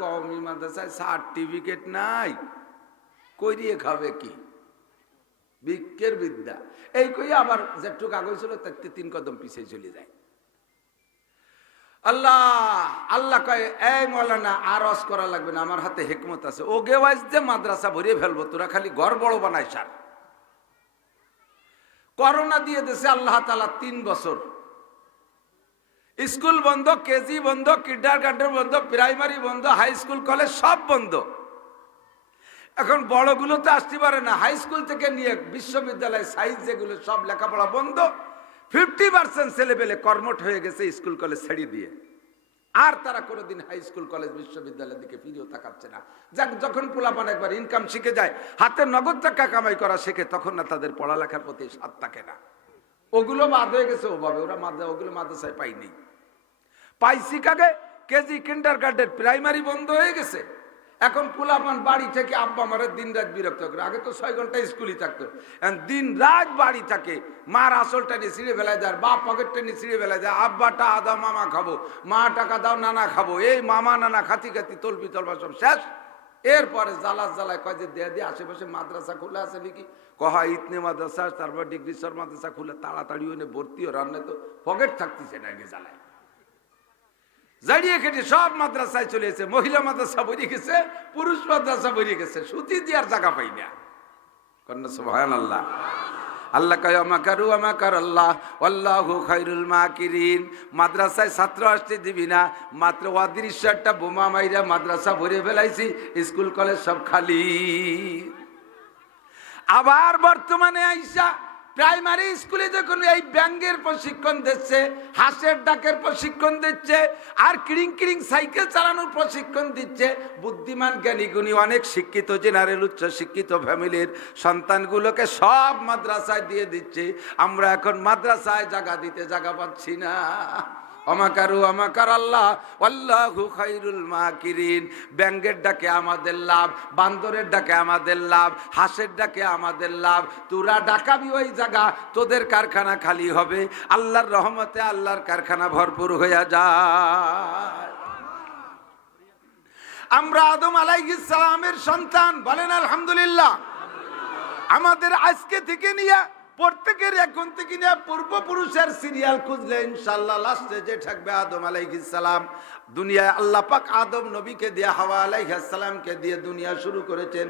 কওমি মাদ্রাসায় সার্টিফিকেট নাই, কইরিয়ে খাবে কি? বিজ্ঞের বিদ্যা এই কই আবার যেটুকু কাগজ ছিল তার 3 কদম পিছিয়ে চলে যায়। আল্লাহ কয় এই মৌলানা আর ওয়াজ করা লাগবে না, আমার হাতে হিকমত আছে, ওগে ওয়াজ দিয়ে মাদ্রাসা ভরিয়ে ফেলবো, তোরা খালি ঘর বড় বানাই সার। করোনা দিয়ে দেশে আল্লাহ তাআলা 3 বছর স্কুল বন্ধ, কেজি বন্ধ, কিন্ডারগার্টেন বন্ধ, প্রাইমারি বন্ধ, হাই স্কুল কলেজ সব বন্ধ। এখন বড়গুলো তো আসতে পারে না, হাই স্কুল থেকে নিয়ে বিশ্ববিদ্যালয় সাইজ যেগুলো সব লেখাপড়া বন্ধ। 50% ছেলেপেলে কর্মঠ হয়ে গেছে স্কুল কলেজ ছেড়ে দিয়ে, আর তারা কোনোদিন হাই স্কুল কলেজ বিশ্ববিদ্যালয়ের দিকে ফিরেও তাকাচ্ছে না। যখন পোলাপান একবার ইনকাম শিখে যায়, হাতে নগদ টাকা কামাই করা শেখে, তখন না তাদের পড়ালেখার প্রতি স্বাদ থাকে না। ওগুলো বাদ হয়ে গেছে ওভাবে, ওগুলো মাদ্রাসায় পাইনি। পাইছি কাকে? কেজি কিন্ডারগার্টেন প্রাইমারি বন্ধ হয়ে গেছে। এখন পোলাপান বাড়ি থেকে আব্বা মারে দিন রাত বিরক্ত করে। আগে তো 6 ঘন্টা স্কুলই থাকতো, দিন রাত বাড়ি থাকে। মার আসলটা নিয়ে ছিঁড়ে ফেলায় যায়, বাপ পকেটটা নিয়ে ছিঁড়ে ফেলায় যায়, আব্বাটা আদা মামা খাবো, মা টাকা দাও নানা খাবো, এই মামা নানা খাতি খাতি তলবি তলবা সব শেষ। এরপরে জ্বালায় কয় যে দিয়ে আশেপাশে মাদ্রাসা খোলা আছে নাকি, কহা ইতনে মাদ্রাসা, তারপর ডিগ্রি স্তর মাদ্রাসা খুলে তাড়াতাড়ি ওনে ভর্তি ও রান্নায় তো পকেট থাকতেছে না, আগে জ্বালায়। জাড়িয়ে কেটে সব মাদ্রাসায় চলে গেছে, মহিলা মাদ্রাসা বেরিয়ে গেছে, পুরুষ মাদ্রাসা বেরিয়ে গেছে, সুতি দেওয়ার জায়গা পাই না। কন্যা সুবহানাল্লাহ। আল্লাহ কয় আমাকারু আমাকার আল্লাহ আল্লাহু খায়রুল মাকিরিন। মাদ্রাসায় ছাত্র আসতে দিবি না, মাত্র অদৃশ্য একটা বোমা মাইরা মাদ্রাসা ভরে ফেলাইছি, স্কুল কলেজ সব খালি। আবার বর্তমানে আইসা প্রাইমারি স্কুলে যখন এই ব্যাঙ্গের প্রশিক্ষণ দিচ্ছে, হাঁসের ডাকের প্রশিক্ষণ দিচ্ছে, আর কিরিং কিরিং সাইকেল চালানোর প্রশিক্ষণ দিচ্ছে, বুদ্ধিমান জ্ঞানী গুণী অনেক শিক্ষিত জেনারেল উচ্চ শিক্ষিত ফ্যামিলির সন্তানগুলোকে সব মাদ্রাসায় দিয়ে দিচ্ছে। আমরা এখন মাদ্রাসায় জায়গা দিতে জায়গা পাচ্ছি না। আমাকারু আমাকার আল্লাহ আল্লাহু খায়রুল মাকিরিন। ব্যাঙ্গের ডাকে আমাদের লাভ, বান্দরের ডাকে আমাদের লাভ, হাঁসের ডাকে আমাদের লাভ। তোরা ডাকাবি ওই জায়গা, তোদের কারখানা খালি হবে, আল্লাহর রহমতে আল্লাহর কারখানা ভরপুর হয়ে যায়। আমরা আদম আলাইহিস সালামের সন্তান, বলেন আলহামদুলিল্লাহ। আমাদের আজকে থেকে নিয়ে প্রত্যেকের এখন থেকে নিয়ে পূর্বপুরুষের সিরিয়াল খুঁজলে ইনশাআল্লাহ লাস্টে যে থাকবে আদম আলাইহিস সালাম। দুনিয়ায় আল্লাহ পাক আদম নবীকে দিয়ে, হাওয়া আলাইহিস সালামকে দিয়ে দুনিয়া শুরু করেছেন।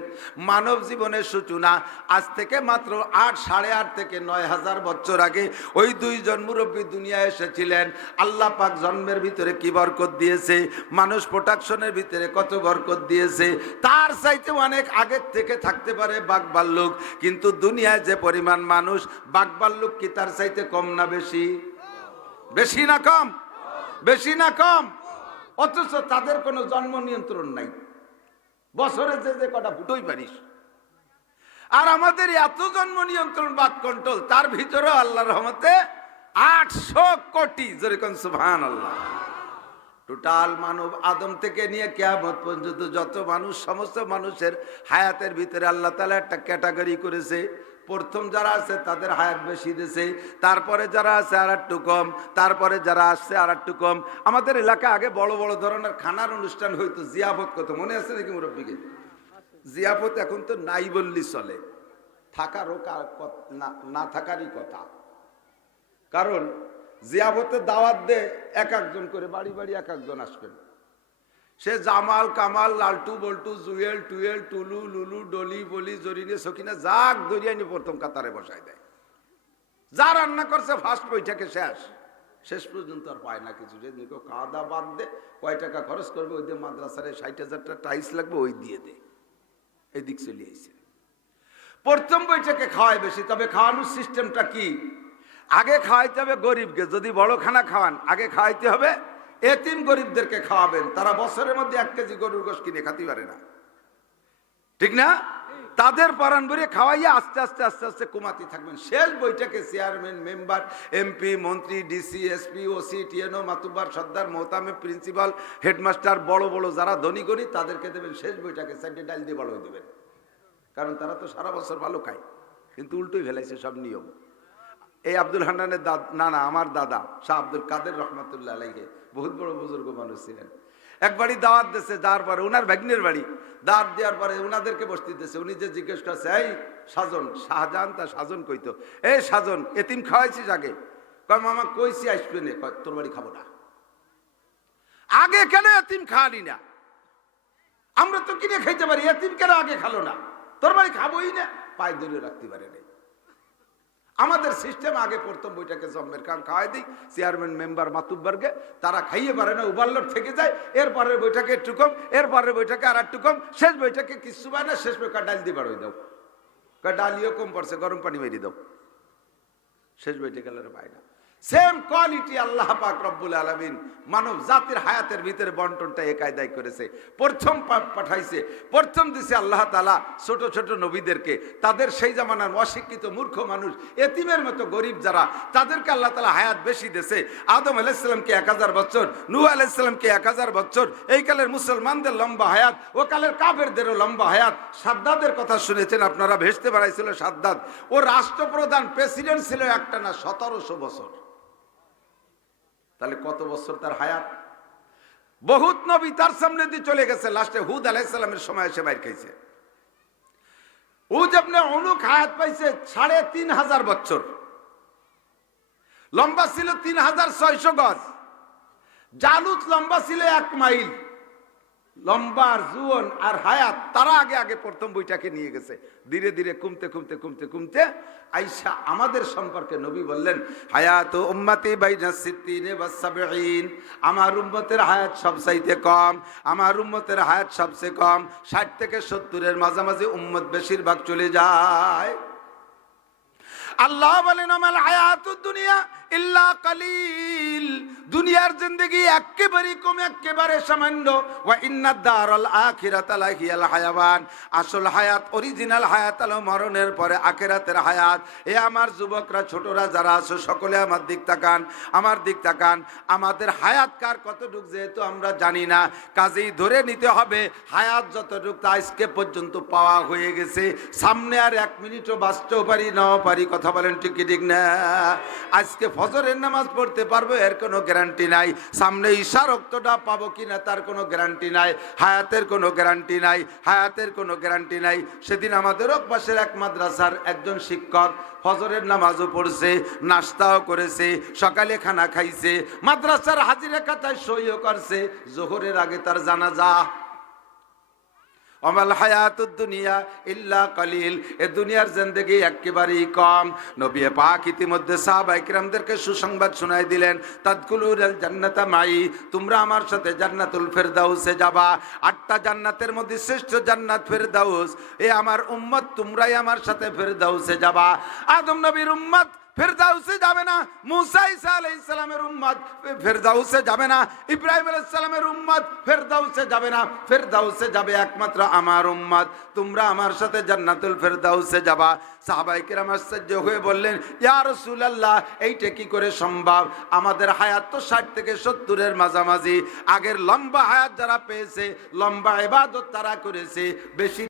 মানব জীবনের সূচনা আজ থেকে মাত্র 8.5 থেকে 9,000 বছর আগে ওই দুইজন মুরব্বী দুনিয়ায় এসেছিলেন। আল্লাহ পাক জন্মের ভিতরে কি বরকত দিয়েছে, মানুষ প্রোটেকশনের ভিতরে কত বরকত দিয়েছে। তার চাইতে অনেক আগের থেকে থাকতে পারে বাঘ ভাল্লুক, কিন্তু দুনিয়ায় যে পরিমাণ মানুষ, বাঘ ভাল্লুক কি তার চাইতে কম না বেশি? বেশি না কম? বেশি না কম? অথচ তাদের কোনো জন্ম নিয়ন্ত্রণ নাই, বছরে যে কটা ফুটোই পারিস। আর আমাদের এত জন্ম নিয়ন্ত্রণ বাদ কন্ট্রোল, তার ভিতরে আল্লাহর রহমতে 800 কোটি, যেরকম সুবহানাল্লাহ। টোটাল মানব আদম থেকে নিয়ে কিয়ামত পর্যন্ত যত মানুষ, সমস্ত মানুষের হায়াতের ভিতরে আল্লাহ তাআলা একটা ক্যাটাগরি করেছে। প্রথম যারা আছে তাদের হায়াত বেশি দিয়েছে, তারপরে যারা আছে আর একটু কম, তারপরে যারা আসছে আর একটু কম। আমাদের এলাকায় আগে বড় বড় ধরনের খানার অনুষ্ঠান হইতো, জিয়াফত কত মনে আছে নাকি মুরব্বীকে? জিয়াফত এখন তো নাই বললি চলে, থাকারও না থাকারই কথা। কারণ জিয়াফতে দাওয়াত দে এক একজন করে, বাড়ি বাড়ি এক একজন আসবেন। সে জামাল কামাল লালটু বল্টু জুয়েল টুয়েল টুলু লুলু ডলি বলি জরিনে সকিনা যাক দরিয়ানি প্রথম কাতারে বসায় দেয়। যা রান্না করছে ফার্স্ট বইটাকে শেষ পর্যন্ত আর পায় না কিছু। যদি কেউ খাওয়া দাওয়া বাদ দে, কয় টাকা খরচ করবে, ওই দিয়ে মাদ্রাসার 60,000 টাইলস লাগবে, ওই দিয়ে দে, এই দিক চলে আইছে। প্রথম বইটাকে খাওয়ায় বেশি। তবে খাওয়ানোর সিস্টেমটা কি? আগে খাওয়াইতে হবে গরিবকে, যদি বড় খানা খাওয়ান আগে খাওয়াইতে হবে এতিম গরিবদেরকে খাওয়াবেন। তারা বছরের মধ্যে 1 কেজি গরুর গোশত কিনে খাতে পারে না, ঠিক না? তাদের পারান ভরে খাওয়াইয়া আস্তে আস্তে আস্তে আস্তে কমাতে থাকবেন। শেষ বইটাকে চেয়ারম্যান, মেম্বার, এমপি, মন্ত্রী, ডিসি, এসপি, ওসি, টিএনও, মাতুব্বার, সর্দার, মোহতামে, প্রিন্সিপাল, হেডমাস্টার, বড় বড় যারা ধনী গণী তাদেরকে দেবেন। শেষ বইটাকে 4টে ডাল দিয়ে বড় দেবেন, কারণ তারা তো সারা বছর ভালো খায়। কিন্তু উল্টোই ফেলাইছে সব নিয়ম। এই আব্দুল হান্নানের আমার দাদা শাহ আব্দুল কাদের রহমতুল্লাহ আলাইহি বহুত বড় বুজুর্গ মানুষ ছিলেন। এক বাড়ি দাওয়াত দিয়েছে, যাওয়ার পরে ওনার ভাগ্নের বাড়ি দাওয়াত দেওয়ার পরে ওনাদেরকে বসতে দিয়েছে। উনি যে জিজ্ঞেস করছে, এই সাজন, শাহজাহান তা সাজন কইতো, এই সাজন এতিম খাওয়াইছিস আগে? কয় মামা কইছি আসবে না। কয় তোর বাড়ি খাবো না। আগে কেন এতিম খাওয়ালি না? আমরা তো কিনে খাইতে পারি, এতিম কেন আগে খালো না? তোর বাড়ি খাবোই না। পায়ে ধরে রাখতে পারে নাই। আমাদের সিস্টেম আগে প্রথম বইটাকে জন্মের কারণ খাওয়াই দিই চেয়ারম্যান, মেম্বার, মাতুব্বারকে, তারা খাইয়ে পারে না, উবাল্লর থেকে যায়। এরপরের বইটাকে একটু কম, এরপরের বইটাকে আর একটু কম, শেষ বইটাকে কিছু পায় না। শেষ বই ডাল দিয়ে বাড়াই দাও, ডালিও কম পড়ছে, গরম পানি মেরে দাও। শেষ বইটা গেলে পায় না। সেম কোয়ালিটি আল্লাহ পাক রব্বুল আলামিন মানব জাতির হায়াতের ভিতরে বন্টনটা এই কায়দায় করেছে। প্রথম পাঠাইছে, প্রথম দিছে আল্লাহ তাআলা ছোট ছোট নবীদেরকে। তাদের সেই জামানার অশিক্ষিত মূর্খ মানুষ, এতিমের মতো গরিব যারা, তাদেরকে আল্লাহ তাআলা হায়াত বেশি দিয়েছে। আদম আলাইহিস সালামকে 1000 বছর, নূহ আলাইহিস সালামকে 1000 বছর। এই কালের মুসলমানদের লম্বা হায়াত, ও কালের কাফেরদেরও লম্বা হায়াত। সাদ্দাদের কথা শুনেছেন আপনারা, ভেস্তে বেড়াইছিল সাদ্দাদ। ও রাষ্ট্রপ্রধান, প্রেসিডেন্ট ছিল একটানা 1700 বছর। তাহলে কত বছর তার হায়াত? বহুত নবী তার সামনে দিয়ে চলে গেছে। লাস্টে হুদ আলাইহিস সালামের সময় এসে বাইর খাইছে। হুদ ইবনে উনুক হায়াত পাইছে 3500 বছর, লম্বা ছিল 3600 গজ। জালুত লম্বা ছিল 1 মাইল, লম্বা আর জুয়ন আর হায়াত তারা আগে আগে প্রথম বইটাকে নিয়ে গেছে। ধীরে ধীরে কমতে কমতে কমতে কমতে আইসা আমাদের সম্পর্কে নবী বললেন, হায়াত উম্মতি বাইনা সিত্তিনে ওয়া সাবঈন, আমার উম্মতের হায়াত সবচাইতে কম, আমার উম্মতের হায়াত সবচেয়ে কম, 60 থেকে 70-এর মাঝামাঝি উম্মত বেশিরভাগ চলে যায়। আল্লাহ বলেন, আমাল হায়াতুদ দুনিয়া ইল্লা কালিল, দুনিয়ার জিন্দেগি একেবারে কম, একেবারে সামান্য। ওয়া ইন্নাদ দারাল আখিরাতা লাহিয়াল হায়াওয়ান, আসল হায়াত, অরিজিনাল হায়াত হলো মরণের পরে আখিরাতের হায়াত। এ আমার যুবকরা, ছোটরা যারা আছো, সকলে আমার দিক তাকান, আমার দিক তাকান। আমাদের হায়াত কার কতটুক যেহেতু আমরা জানি না, কাজেই ধরে নিতে হবে হায়াত যতটুক তা আজকে পর্যন্ত পাওয়া হয়ে গেছে। সামনে আর 1 মিনিটও বাঁচতেও পারি, নাও পারি। কথা বলেন ঠিক কি ঠিক না? আজকে ফজরের নামাজ পড়তে পারবো এর কোনো গ্যারান্টি নাই, সামনে ঈশা রক্তটা পাবো কিনা তার কোনো গ্যারান্টি নাই, হায়াতের কোনো গ্যারান্টি নাই, হায়াতের কোনো গ্যারান্টি নাই। সেদিন আমাদের পাশের এক মাদ্রাসার একজন শিক্ষক ফজরের নামাজও পড়ছে, নাস্তাও করেছে, সকালে খানা খাইছে, মাদ্রাসার হাজিরা খাতায় সইও করছে, জোহরের আগে তার জানাজা। আমাল হায়াতুদ দুনিয়া ইল্লা কালিল, এ দুনিয়ার জিন্দেগি একেবারেই কম। নবী পাক ইতিমধ্যে সাহাবায়ে কিরামদেরকে সুসংবাদ শোনায় দিলেন, তাদখুলুল জান্নাতা মাই, তোমরা আমার সাথে জান্নাতুল ফেরদাউসে যাবা। 8টা জান্নাতের মধ্যে শ্রেষ্ঠ জান্নাত ফেরদাউস। এ আমার উম্মত, তোমরাই আমার সাথে ফেরদাউসে যাবা। আদম নবীর উম্মত ফেরদাউসে যাবে না, মুসা ঈসা আলাইহিস সালামের উম্মত ফেরদাউসে যাবে না, ইব্রাহিম আলাইহিস সালামের উম্মত ফেরদাউসে যাবে না। ফেরদাউসে যাবে একমাত্র আমার উম্মত, তোমরা আমার সাথে জান্নাতুল ফেরদাউসে যাবা। সাহাবায়ে কেরাম আশ্চর্য হয়ে বললেন, ইয়া রাসূলুল্লাহ, এইটা কি করে সম্ভব? আমাদের হায়াত তো 60 থেকে 70-এর মাঝামাঝি। আগের লম্বা হায়াত যারা পেয়েছে, লম্বা ইবাদত তারা করেছে, বেশি